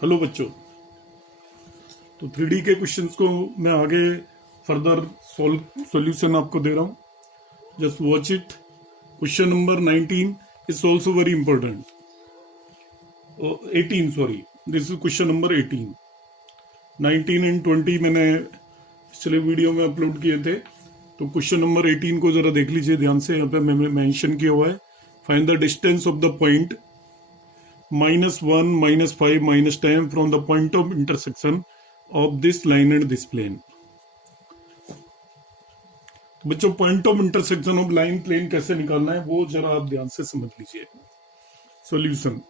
Hello बच्चों। तो 3D के क्वेश्चंस को मैं आगे फर्दर सॉल्यूशन आपको दे रहा हूं। Just watch it. Question number 19 is also very important. 18 sorry, this is question number 18। 19 and 20 मैंने पिछले वीडियो में अपलोड किए थे। तो क्वेश्चन नंबर 18 को जरा देख लीजिए ध्यान से। यहाँ पे मैंने मेंशन किया हुआ है, find the distance of the point -1, -5, -10 from the point of intersection of this line and this plane। तो बच्चों, point of intersection of line plane कैसे निकालना है वो जरा आप ध्यान से समझ लीजिए। Solution.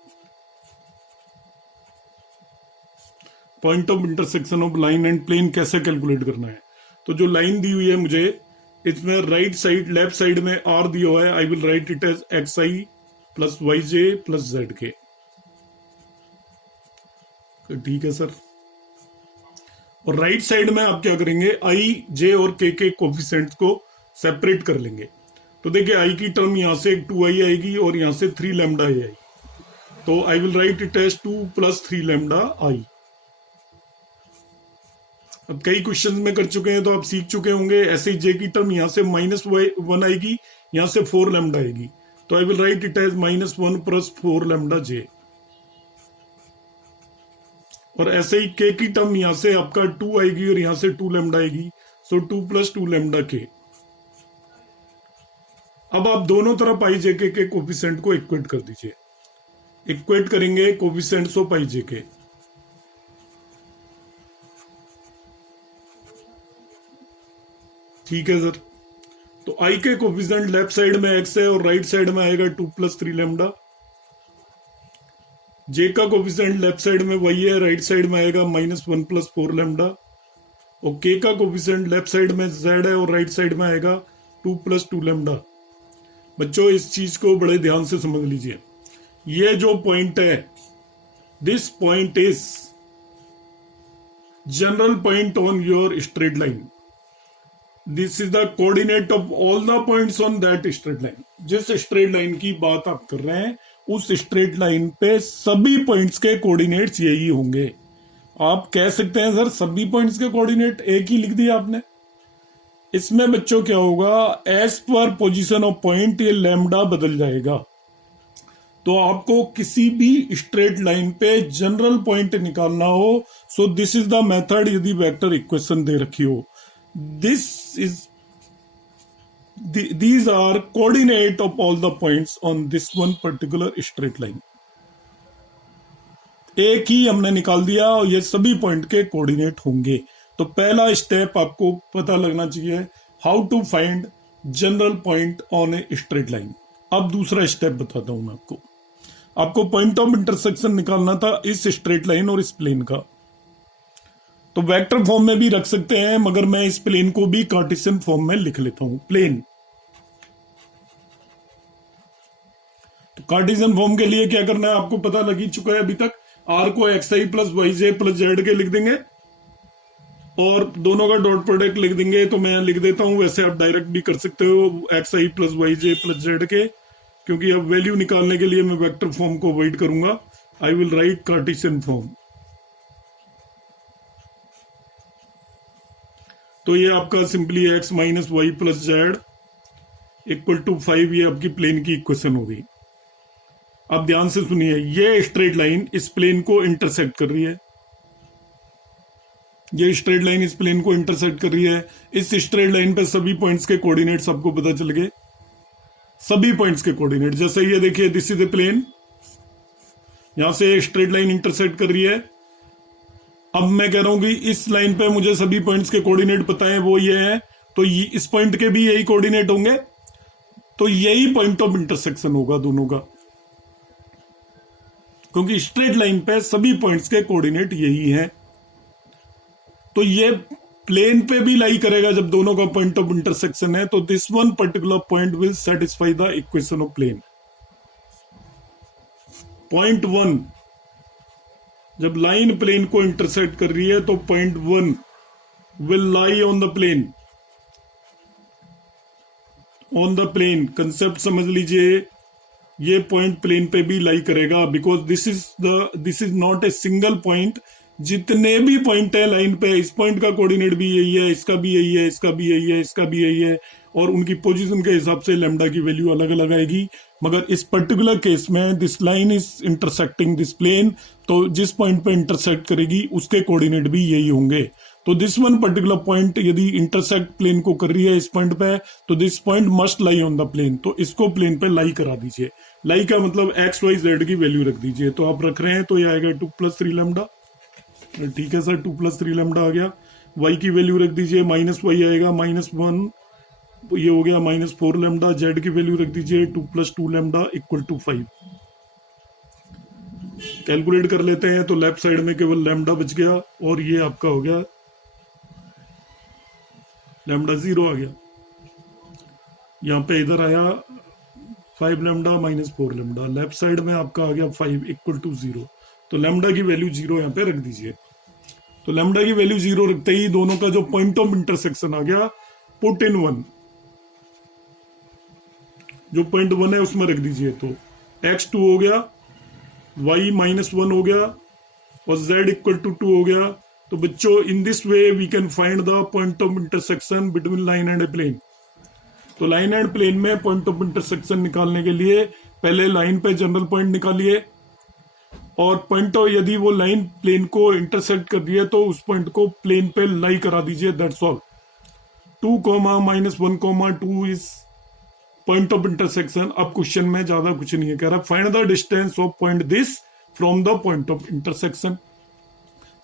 Point of intersection of line and plane कैसे कैलकुलेट करना है। तो जो लाइन दी हुई है मुझे, इसमें राइट साइड लेफ्ट साइड में आर दिया हुआ है। I will write it as XI + YJ + ZK। ठीक है सर। और राइट साइड में आप क्या करेंगे, I, J और K के कोफिशिएंट्स को सेपरेट कर लेंगे। तो देखिए I की टर्म यहां से 2I आएगी और यहां से 3 लैम्डा आएगी। तो I will write it as 2 + 3 lambda I। अब कई क्वेश्चन में कर चुके हैं तो आप सीख चुके होंगे। ऐसे ही J की टर्म यहां से -1 आएगी, यहां से 4 लैम्डा आएगी। तो I will write it as -1 + 4 lambda J। और ऐसे ही K की टर्म यहां से आपका 2 आएगी और यहां से 2 लैम्डा आएगी। सो 2 + 2 लैम्डा K। अब आप दोनों तरफ IJK के कोफिशिएंट को इक्वेट कर दीजिए। इक्वेट करेंगे कोफिशिएंट्स ऑफ IJK। ठीक है सर। तो I के कोफिशिएंट लेफ्ट साइड में X है और राइट साइड में आएगा 2 + 3 लैम्डा। J का कोफिशिएंट लेफ्ट साइड में Y है, राइट साइड में आएगा -1 + 4 लैम्डा। और K का कोफिशिएंट लेफ्ट साइड में Z है और राइट साइड में आएगा 2 + 2 लैम्डा। बच्चों, इस चीज को बड़े ध्यान से समझ लीजिए। ये जो पॉइंट है, this point is general point on your straight line. This is the coordinate of all the points on that straight line. जिस स्ट्रेट लाइन की बात आप कर रहे हैं, उस स्ट्रेट लाइन पे सभी पॉइंट्स के कोऑर्डिनेट्स यही होंगे। आप कह सकते हैं सर सभी पॉइंट्स के कोऑर्डिनेट एक ही लिख दिया आपने। इसमें बच्चों क्या होगा, एज पर पोजीशन ऑफ पॉइंट ये लैम्डा बदल जाएगा। तो आपको किसी भी स्ट्रेट लाइन पे जनरल पॉइंट निकालना हो, so this is the method. यदि वेक्टर इक्वेशन दे रखी हो, this is these are coordinate of all the points on this one particular straight line। एक ही हमने निकाल दिया और ये सभी पॉइंट के कोऑर्डिनेट होंगे। तो पहला स्टेप आपको पता लगना चाहिए, how to find general point on a straight line. अब दूसरा स्टेप बताता हूं मैं आपको पॉइंट ऑफ इंटरसेक्शन निकालना था इस स्ट्रेट लाइन और इस प्लेन का। तो वेक्टर फॉर्म में भी रख सकते हैं, मगर मैं इस प्लेन को भी कार्टेशियन फॉर्म में लिख लेता हूं, प्लेन। तो कार्टेशियन फॉर्म के लिए क्या करना है आपको पता लग ही चुका है अभी तक। R को XI + YJ + ZK लिख देंगे और दोनों का डॉट प्रोडक्ट लिख देंगे। तो मैं लिख देता हूं, वैसे आप डायरेक्ट भी कर सकते हो, XI + YJ + ZK, क्योंकि अब वैल्यू निकालने के लिए मैं वेक्टर फॉर्म को अवॉइड करूंगा। आई विल राइट कार्टेशियन फॉर्म। तो ये आपका सिंपली X - Y + Z = 5, ये आपकी प्लेन की इक्वेशन होगी। अब ध्यान से सुनिए, ये स्ट्रेट लाइन इस प्लेन को इंटरसेक्ट कर रही है। ये स्ट्रेट लाइन इस प्लेन को इंटरसेक्ट कर रही है। इस स्ट्रेट लाइन पे सभी पॉइंट्स के कोऑर्डिनेट्स आपको पता चल गए, सभी पॉइंट्स के कोऑर्डिनेट। जैसे ये देखिए, दिस इज ए प्लेन, यहां से स्ट्रेट लाइन इंटरसेक्ट कर रही है। अब मैं कह रहा हूं कि इस लाइन पे मुझे सभी पॉइंट्स के कोऑर्डिनेट पता है, वो ये है। तो इस पॉइंट के भी यही कोऑर्डिनेट होंगे। तो यही पॉइंट ऑफ इंटरसेक्शन होगा दोनों का, क्योंकि स्ट्रेट लाइन पे सभी पॉइंट्स के कोऑर्डिनेट यही हैं। तो ये प्लेन पे भी लाई करेगा जब दोनों का पॉइंट ऑफ इंटरसेक्शन है। तो this one particular point will satisfy the equation of plane. Point 1, जब लाइन प्लेन को इंटरसेक्ट कर रही है तो point 1 will lie on the plane. On the plane concept समझ लीजिए। ये पॉइंट प्लेन पे भी लाई करेगा, because this is not a single point. जितने भी पॉइंट है लाइन पे, इस पॉइंट का कोऑर्डिनेट भी यही है, इसका भी यही है, इसका भी यही है, इसका भी यही है, और उनकी पोजीशन के हिसाब से लैम्डा की वैल्यू अलग अलग आएगी। मगर इस पर्टिकुलर केस में this line is intersecting this plane, तो जिस पॉइंट पे इंटरसेक्ट करेगी उसके कोऑर्डिनेट भी यही होंगे। तो दिस वन पर्टिकुलर पॉइंट यदि इंटरसेक्ट प्लेन को कर रही है इस पॉइंट पे, तो this point must lie on the plane, तो इसको प्लेन पे लाई करा दीजिए। लाई का मतलब एक्स वाई जेड की वैल्यू रख दीजिए। तो आप रख रहे हैं तो ये आएगा 2+3 लैम्डा। ठीक है सर, 2+3 लैम्डा आ गया। वाई की वैल्यू रख दीजिए, माइनस वाई आएगा -1, ये हो गया -4 लैम्डा। जेड की वैल्यू रख दीजिए 2+2 लैम्डा = 5। कैलकुलेट कर लेते हैं, तो लेफ्ट साइड में केवल लैम्डा बच गया, और ये आपका हो गया लैम्डा 0 आ गया। यहाँ पे इधर आया 5 लैम्डा -4 लैम्डा, लेफ्ट साइड में आपका आ गया 5 = 0। तो लैम्डा की वैल्यू 0 यहाँ पे रख दीजिए। तो लैम्डा की वैल्यू 0 रखते ही दोनों का जो पॉइंट ऑफ इंटरसेक्शन आ गया, पुट इन 1, जो पॉइंट 1 है उसमें रख दीजिए। तो x2 हो गया, y -1 हो गया, और z = 2 हो गया। तो बच्चों, in this way we can find the point of intersection between line and a plane. तो लाइन एंड प्लेन में पॉइंट ऑफ इंटरसेक्शन निकालने के लिए पहले लाइन पे जनरल पॉइंट निकालिए, और पॉइंट यदि वो लाइन प्लेन को इंटरसेक्ट कर रही है तो उस पॉइंट को प्लेन पे लाई करा दीजिए, that's all. 2, -1, 2 is point of intersection. अब क्वेश्चन में ज्यादा कुछ नहीं है, कह रहा find the distance of point this from the point of intersection.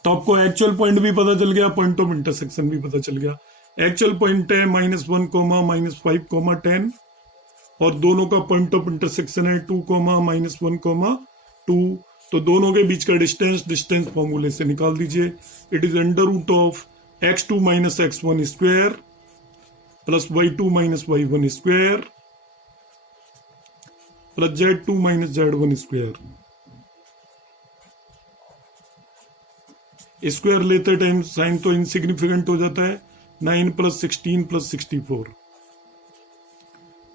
तो आपको एक्चुअल पॉइंट भी पता चल गया, पॉइंट ऑफ इंटरसेक्शन भी पता चल गया। एक्चुअल पॉइंट है -1, -5, 10, और दोनों का पॉइंट ऑफ इंटरसेक्शन है 2, -1, 2। तो दोनों के बीच का डिस्टेंस फॉर्मूले से निकाल दीजिए। It is √of x2 - x1 square plus y2 - y1 square plus z2 - z1 square. Square लेते टाइम साइन तो इनसिग्निफिकेंट हो जाता है, 9 + 16 + 64।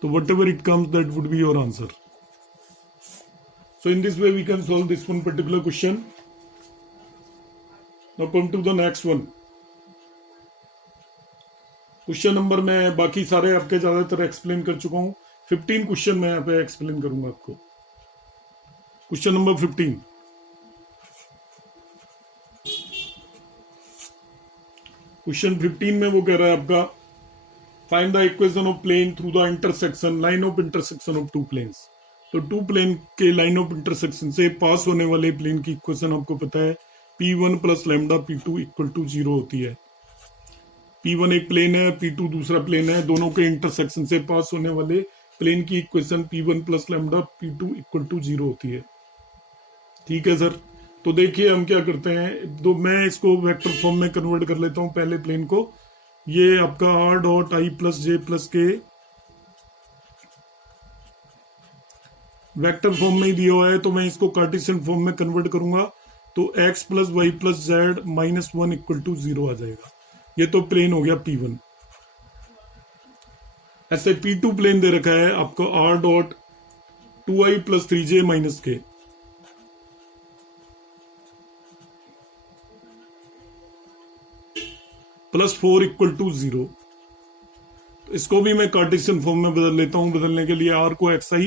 तो what ever it comes, that would be your answer. So in this way we can solve this one particular question. Now come to the next one. Question number मैं बाकी सारे आपके ज्यादातर एक्सप्लेन कर चुका हूं। 15 क्वेश्चन मैं यहाँ पे एक्सप्लेन करूंगा आपको। Question number 15। क्वेश्चन 15 में वो कह रहा है आपका, find the equation of plane through the intersection line of intersection of two planes. तो टू प्लेन के लाइन ऑफ इंटरसेक्शन से पास होने वाले प्लेन की इक्वेशन आपको पता है, P1 + लैम्डा P2 = 0 होती है। P1 एक प्लेन है, P2 दूसरा प्लेन है, दोनों के इंटरसेक्शन से पास होने वाले प्लेन की इक्वेशन P1 + लैम्डा P2 = 0 होती है। ठीक है सर, तो देखिए हम क्या करते हैं, तो मैं इसको वेक्टर फॉर्म में कन्वर्ट कर लेता हूं पहले प्लेन को। ये आपका r.i + j + k vector form में ही दिया हुआ है, तो मैं इसको कार्टेशियन फॉर्म में कन्वर्ट करूंगा। तो x + y + z -1 = 0 आ जाएगा। ये तो प्लेन हो गया P1। ऐसे P2 प्लेन दे रखा है आपको r.2i + 3j - k +4 = 0। तो इसको भी मैं कार्टेशियन फॉर्म में बदल लेता हूं। बदलने के लिए r को xi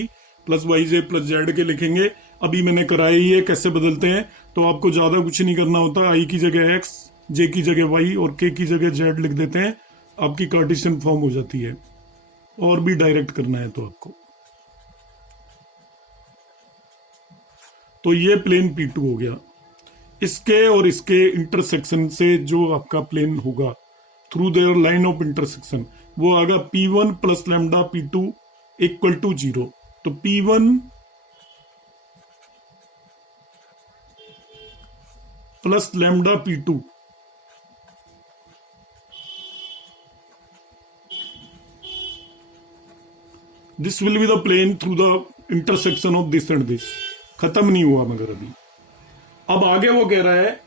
+ yj + z के लिखेंगे। अभी मैंने कराया ही है कैसे बदलते हैं, तो आपको ज्यादा कुछ नहीं करना होता। i की जगह x, j की जगह y और k की जगह z लिख देते हैं, आपकी कार्टेशियन फॉर्म हो जाती है। और भी डायरेक्ट करना है तो आपको। तो ये प्लेन P2 हो गया। इसके और इसके इंटरसेक्शन से जो आपका प्लेन होगा through their line of intersection, वो आएगा P1 + लैम्डा P2 = 0। तो P1 + lambda P2 this will be the plane through the intersection of this and this. खत्म नहीं हुआ मगर अभी। अब आगे वो कह रहा है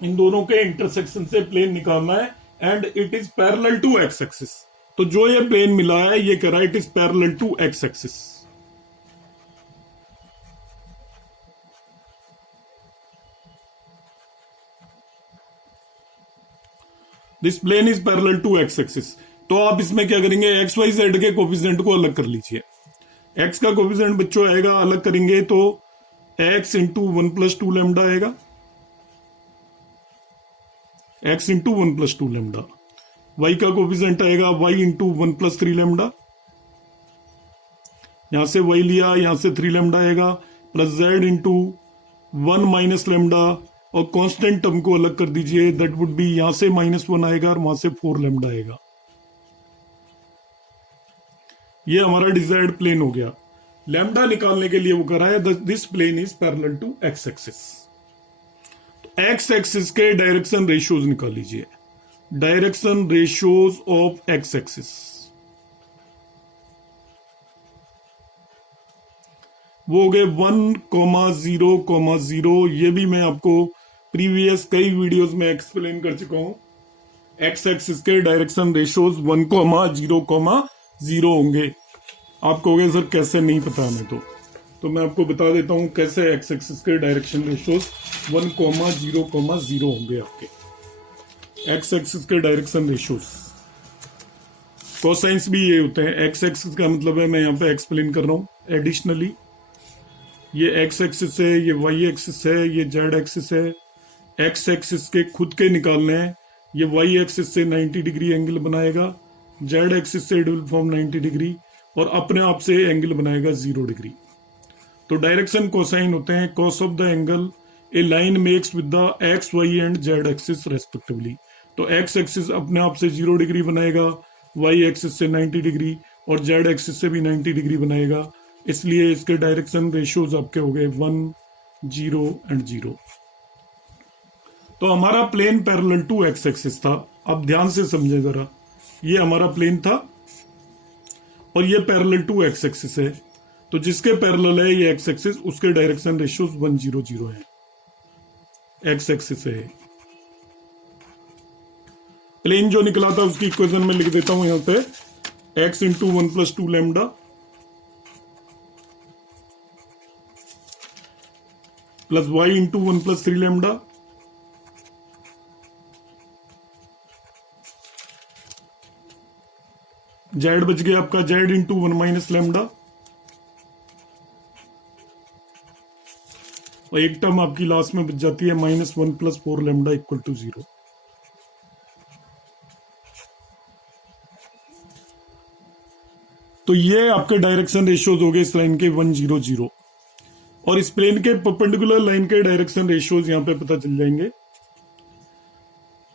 इन दोनों के इंटरसेक्शन से प्लेन निकालना है, and it is parallel to X axis. तो जो ये प्लेन मिला है ये कह रहा है it is parallel to X axis. This plane is parallel to X axis. तो आप इसमें क्या करेंगे, एक्स वाई जेड के कोफिशिएंट को अलग कर लीजिए। एक्स का कोफिशिएंट बच्चों आएगा, अलग करेंगे तो एक्स इंटू 1+2 लैम्डा आएगा, एक्स इंटू 1+2 लैम्डा। वाई का कोफिशिएंट आएगा वाई इंटू 1+3 लैम्डा, यहां से वाई लिया, यहां से 3 लैम्डा आएगा, plus Z into 1 minus lambda, और कांस्टेंट टर्म को अलग कर दीजिए, दैट वुड बी यहां से -1 आएगा और वहां से 4 लैम्डा आएगा। ये हमारा डिजायर्ड प्लेन हो गया। लैम्डा निकालने के लिए वो करा है this plane is parallel to X axis. तो एक्स एक्सिस के डायरेक्शन रेशियोज निकाल लीजिए, direction ratios of X axis. वो हो गए 1,0,0। ये भी मैं आपको प्रीवियस कई वीडियोस में एक्सप्लेन कर चुका हूं। एक्स एक्सिस के डायरेक्शन रेशियोज 1,0,0 होंगे। आप कहोगे सर कैसे, नहीं पता हमें। तो मैं आपको बता देता हूं कैसे एक्स एक्सिस के डायरेक्शन रेशियोज 1,0,0 होंगे आपके। एक्स एक्सिस के डायरेक्शन रेशियोज कोसाइंस भी ये होते हैं। एक्स एक्सिस का मतलब है, मैं यहाँ पे एक्सप्लेन कर रहा हूं एडिशनली, ये एक्स एक्सिस है, ये वाई एक्सिस है, ये जेड एक्सिस है। एक्स एक्सिस के खुद के निकालने हैं, ये वाई एक्सिस से 90 डिग्री एंगल बनाएगा, जेड एक्सिस से इट विल फॉर्म 90 डिग्री, और अपने आप से एंगल बनाएगा 0 डिग्री। तो डायरेक्शन कोसाइन होते हैं cos of the angle a line makes with the X Y and Z axis respectively. तो एक्स एक्सिस अपने आप से 0 डिग्री बनाएगा, वाई एक्सिस से 90 डिग्री, और जेड एक्सिस से भी 90 डिग्री बनाएगा। इसलिए इसके डायरेक्शन रेशियोज आपके हो गए 1, 0 एंड 0। तो हमारा plane parallel to X axis था। अब ध्यान से समझे जरा, ये हमारा प्लेन था और ये पैरेलल टू एक्स एक्सिस है। तो जिसके पैरेलल है ये एक्स एक्सिस, उसके डायरेक्शन रेशियोज 1, 0, 0 है। एक्स एक्सिस है। प्लेन जो निकला था उसकी इक्वेशन में लिख देता हूं यहां पे, X into 1+2 lambda plus Y into 1+3 lambda Z बच गया आपका जेड इंटू 1 माइनस लैम्डा, और एक टर्म आपकी लास्ट में बच जाती है -1+4 लैम्डा इक्वल टू 0। तो ये आपके डायरेक्शन रेशियोज हो गए इस लाइन के 1, 0, 0। और इस प्लेन के परपेंडिकुलर लाइन के डायरेक्शन रेशियोज यहां पे पता चल जाएंगे।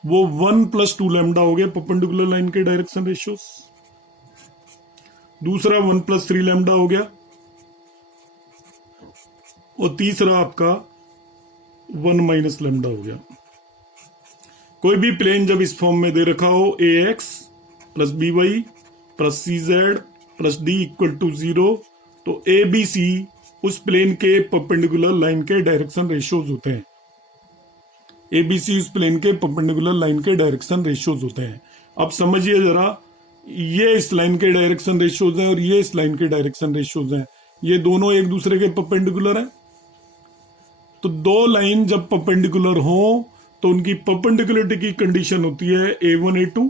वो 1+2 लैम्डा हो गया परपेंडिकुलर लाइन के डायरेक्शन रेशियोज, दूसरा 1+3 लैम्डा हो गया, और तीसरा आपका 1 माइनस लैम्डा हो गया। कोई भी प्लेन जब इस फॉर्म में दे रखा हो, ax plus by plus cz plus d equal to 0, तो abc उस प्लेन के परपेंडिकुलर लाइन के डायरेक्शन रेशियोज होते हैं। abc उस प्लेन के परपेंडिकुलर लाइन के डायरेक्शन रेशियोज होते हैं। अब समझिए जरा, ये इस लाइन के डायरेक्शन रेशियोज हैं और ये इस लाइन के डायरेक्शन रेशियोज हैं। ये दोनों एक दूसरे के परपेंडिकुलर हैं। तो दो लाइन जब परपेंडिकुलर हो तो उनकी परपेंडिकुलरिटी की कंडीशन होती है a1 a2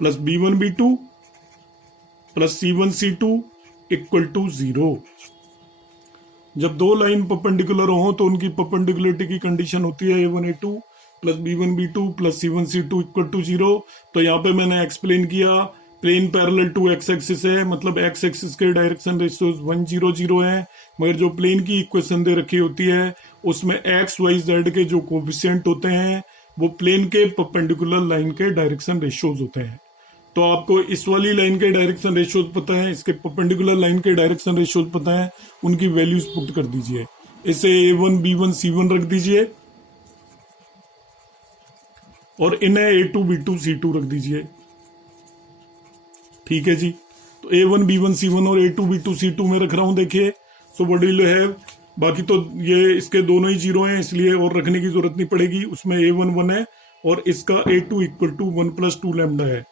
plus b1 b2 plus c1 c2 equal to 0। जब दो लाइन परपेंडिकुलर हो तो उनकी परपेंडिकुलरिटी की कंडीशन होती है a1 a2 plus b1 b2 plus c1 c2 equal to 0। तो यहाँ पे मैंने एक्सप्लेन किया, plane parallel to X axis है, मतलब एक्स एक्सिस के डायरेक्शन रेशियोज 1, 0, 0 है। मगर जो प्लेन की इक्वेशन दे रखी होती है उसमें एक्स वाई जेड के जो कोफिशिएंट होते हैं वो प्लेन के परपेंडिकुलर लाइन के डायरेक्शन रेशियोज होते हैं। तो आपको इस वाली लाइन के डायरेक्शन रेशियोज पता है, इसके परपेंडिकुलर लाइन के डायरेक्शन रेशियोज पता है, उनकी वैल्यूज पुट कर दीजिए। इसे a1 b1 c1 रख दीजिए और इन्हें a2 b2 c2 रख दीजिए। ठीक है जी, तो a1 b1 c1 और a2 b2 c2 में रख रहा हूं, देखिए। So what will you have, बाकी तो ये इसके दोनों ही 0 हैं इसलिए और रखने की जरूरत नहीं पड़ेगी। उसमें a1 1 है और इसका a2 इक्वल टू 1+2 लैम्डा है।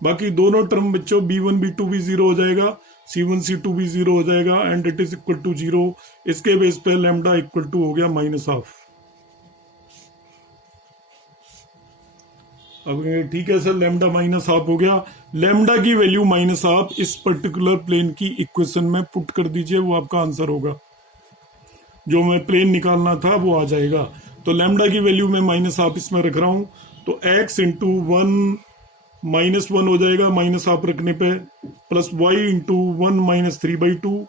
बाकी दोनों टर्म बच्चों b1 b2 भी 0 हो जाएगा, c1 c2 भी 0 हो जाएगा, and it is equal to 0। इसके बेस पे लैम्डा इक्वल टू हो गया -12। अब ये ठीक है सर, लेमडा माइनस हाफ हो गया। लेमडा की वैल्यू माइनस हाफ इस पर्टिकुलर प्लेन की इक्वेशन में पुट कर दीजिए, वो आपका आंसर होगा। जो मैं प्लेन निकालना था वो आ जाएगा। तो लेमडा की वैल्यू में माइनस हाफ इसमें रख रहा हूं, तो x into one minus one हो जाएगा माइनस हाफ रखने पे, plus y into one minus 3/2।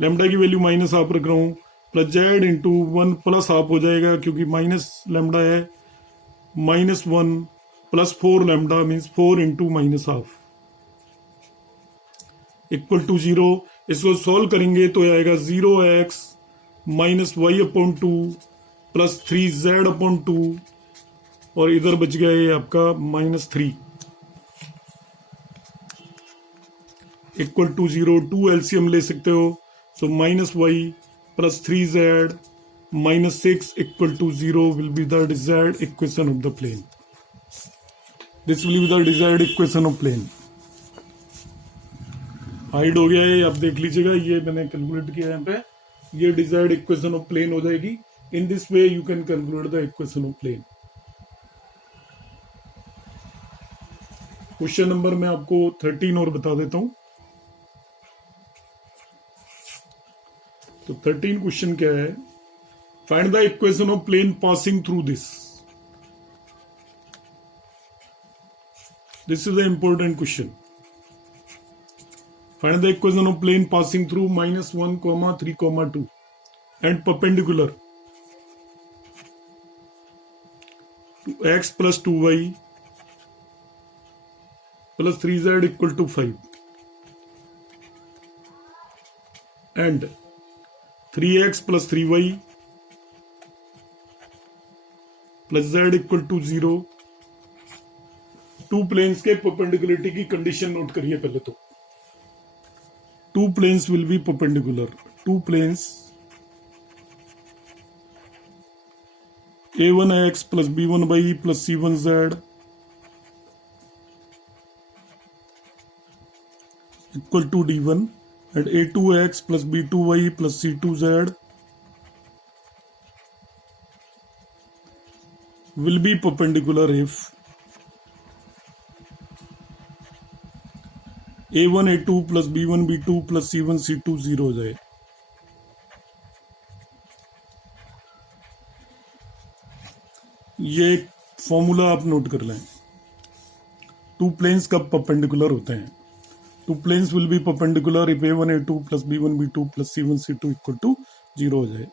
Lambda की वैल्यू माइनस हाफ रख रहा हूं, plus z into one plus half हो जाएगा क्योंकि माइनस लेमडा है, minus one plus 4 lambda means 4 into minus half equal to 0। इसको सॉल्व करेंगे तो आएगा 0x minus Y upon 2 plus 3z upon 2, और इधर बच गया ये आपका -3 इक्वल टू 0। 2 एलसीएम ले सकते हो, सो -y plus 3z minus 6 equal to 0 will be the desired equation of the plane. This will be the desired equation of plane. Hide हो गया है, आप देख लीजिएगा, ये मैंने कैलकुलेट किया यहाँ पे, ये डिजायर्ड इक्वेशन ऑफ प्लेन हो जाएगी। In this way you can calculate the equation of plane. Question number मैं आपको 13 और बता देता हूं। तो 13 क्वेश्चन क्या है, find the equation of plane passing through this. This is the important question. Find the equation of plane passing through -1, 3, 2 and perpendicular to x plus 2y plus 3z equal to 5 and 3x plus 3y plus z equal to 0। Two planes के perpendicularity की condition note करिए पहले तो। Two planes will be perpendicular. Two planes a1x plus b1y plus c1z equal to d1 and a2x plus b2y plus c2z will be perpendicular if a1 a2 plus b1 b2 plus c1 c2 0 हो जाए। ये एक formula आप note कर लें। Two planes कब perpendicular होते हैं? Two planes will be perpendicular if a1 a2 plus b1 b2 plus c1 c2 equal to 0 हो जाए।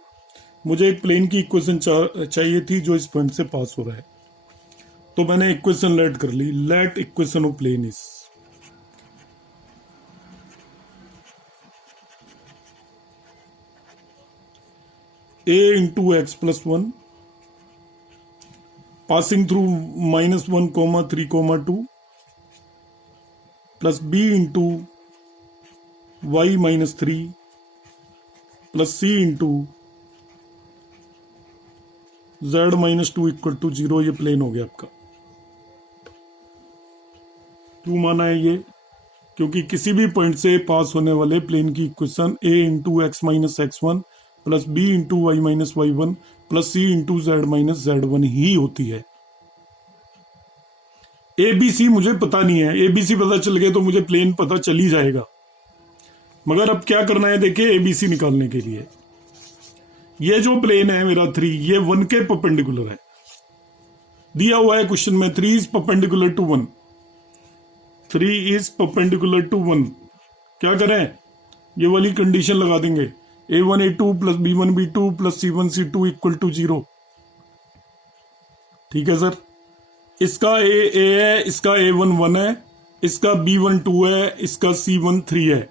मुझे एक प्लेन की इक्वेशन चाहिए थी जो इस पॉइंट से पास हो रहा है, तो मैंने इक्वेशन लेट कर ली। Let equation of plane is a into X plus 1 passing through -1, 3, 2 plus b into y minus 3 plus c into z minus 2 equal to 0। ये प्लेन हो गया आपका। क्यों माना है ये? क्योंकि किसी भी पॉइंट से पास होने वाले प्लेन की equation a into X minus x1 plus b into Y minus y1 plus c into z minus z1 ही होती है। एबीसी मुझे पता नहीं है, एबीसी पता चल गया तो मुझे प्लेन पता चल ही जाएगा। मगर अब क्या करना है देखिए, एबीसी निकालने के लिए ये जो प्लेन है मेरा 3, ये 1 के परपेंडिकुलर है। दिया हुआ है क्वेश्चन में 3 is perpendicular to 1। 3 is perpendicular to 1। क्या करें, ये वाली कंडीशन लगा देंगे, a1 a2 plus b1 b2 plus c1 c2 equal to 0। ठीक है सर, इसका a है, इसका a1 1 है, इसका b1 2 है, इसका c1 3 है।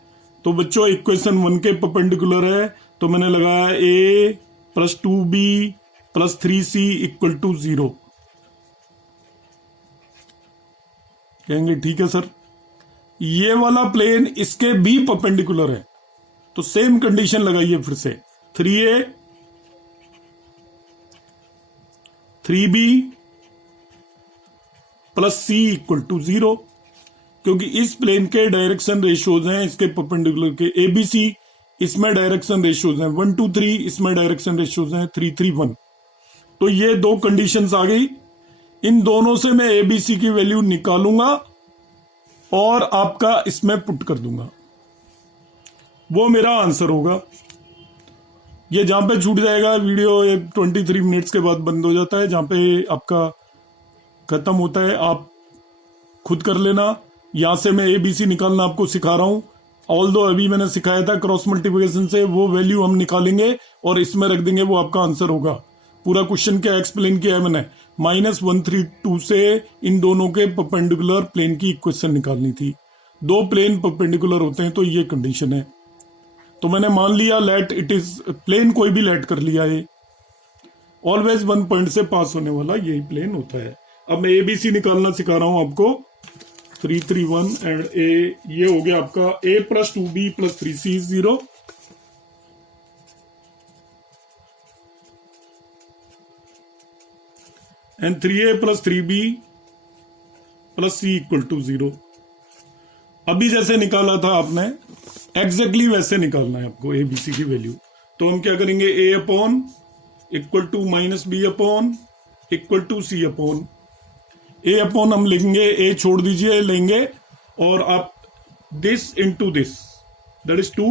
तो बच्चों इक्वेशन 1 के परपेंडिकुलर है, तो मैंने लगाया a plus 2b plus 3c equal to 0। कहेंगे ठीक है सर, ये वाला प्लेन इसके भी परपेंडिकुलर है, तो सेम कंडीशन लगाइए फिर से। 3a 3b plus c equal to 0, क्योंकि इस प्लेन के डायरेक्शन रेशियोज हैं इसके परपेंडिकुलर के। एबीसी इसमें डायरेक्शन रेशियोज हैं 1 2 3, इसमें डायरेक्शन रेशियोज हैं 3 3 1। तो ये दो कंडीशंस आ गई। इन दोनों से मैं एबीसी की वैल्यू निकालूंगा और आपका इसमें पुट कर दूंगा, वो मेरा आंसर होगा। ये जहां पे छूट जाएगा वीडियो, 23 मिनट्स के बाद बंद हो जाता है, जहां पे आपका खत्म होता है आप खुद कर लेना। यहां से मैं एबीसी निकालना आपको सिखा रहा हूं। ऑल दो अभी मैंने सिखाया था क्रॉस मल्टीप्लिकेशन से, वो वैल्यू हम निकालेंगे और इसमें रख देंगे, वो आपका आंसर होगा। पूरा क्वेश्चन क्या एक्सप्लेन किया है मैंने, -132 से इन दोनों के परपेंडिकुलर प्लेन की इक्वेशन निकालनी थी। दो प्लेन परपेंडिकुलर होते हैं तो ये कंडीशन है। तो मैंने मान लिया लेट इट इज प्लेन, कोई भी लेट कर लिया है, ऑलवेज 1 पॉइंट से पास होने वाला यही प्लेन होता है। अब मैं एबीसी निकालना सिखा रहा हूं आपको। 3 3 1 एंड ए, ये हो गया आपका a + 2b + 3c = 0, and 3a + 3b + c = 0। अभी जैसे निकाला था आपने, एग्जैक्टली वैसे निकालना है आपको एबीसी की वैल्यू। तो हम क्या करेंगे, a upon equal to -b upon equal to c upon a upon हम लिखेंगे, a छोड़ दीजिए लेंगे, और आप this into this that is 2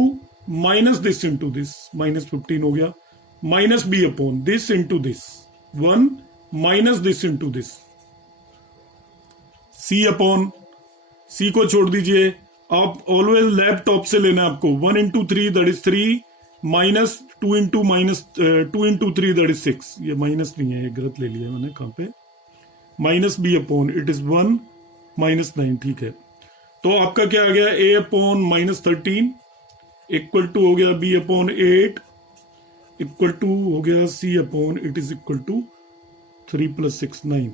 minus this into this -15 हो गया, -b upon this into this 1 minus this into this, c upon c को छोड़ दीजिए, आप ऑलवेज लेफ्ट टॉप से लेना है आपको। 1 into 3 that is 3 minus 2 into 3 that is 6। ये माइनस नहीं है, ये गलत ले लिया मैंने, कहां पे, -b अपॉन इट इज 1 -9, ठीक है। तो आपका क्या आ गया, a अपॉन -13 इक्वल टू हो गया b अपॉन 8 इक्वल टू हो गया c upon it is equal to 3 + 6 9,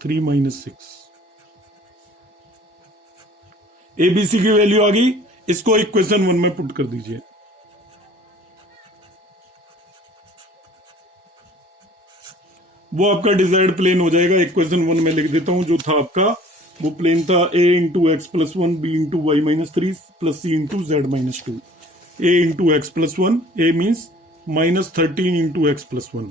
3 - 6। ABC की वैल्यू आ गई, इसको इक्वेशन 1 में पुट कर दीजिए। वो आपका डिजायर्ड प्लेन हो जाएगा। इक्वेशन 1 में लिख देता हूं, जो था आपका वो प्लेन था a × x + 1 b × y - 3 + c × z - 2। a × x + 1, a means -13 × x + 1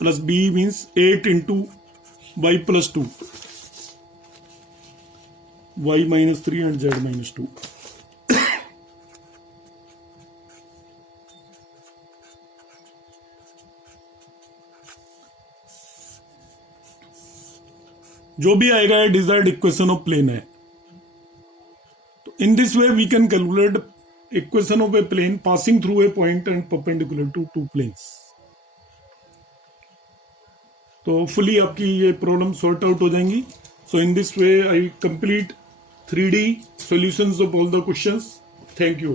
plus b means 8 × y + 2 y - 3 and z - 2। जो भी आएगा ये डिजायर्ड इक्वेशन ऑफ प्लेन है। तो in this way we can calculate equation of a plane passing through a point and perpendicular to two planes. तो hopefully आपकी ये problem sort out हो जाएंगी। So in this way I complete 3D solutions of all the questions. Thank you.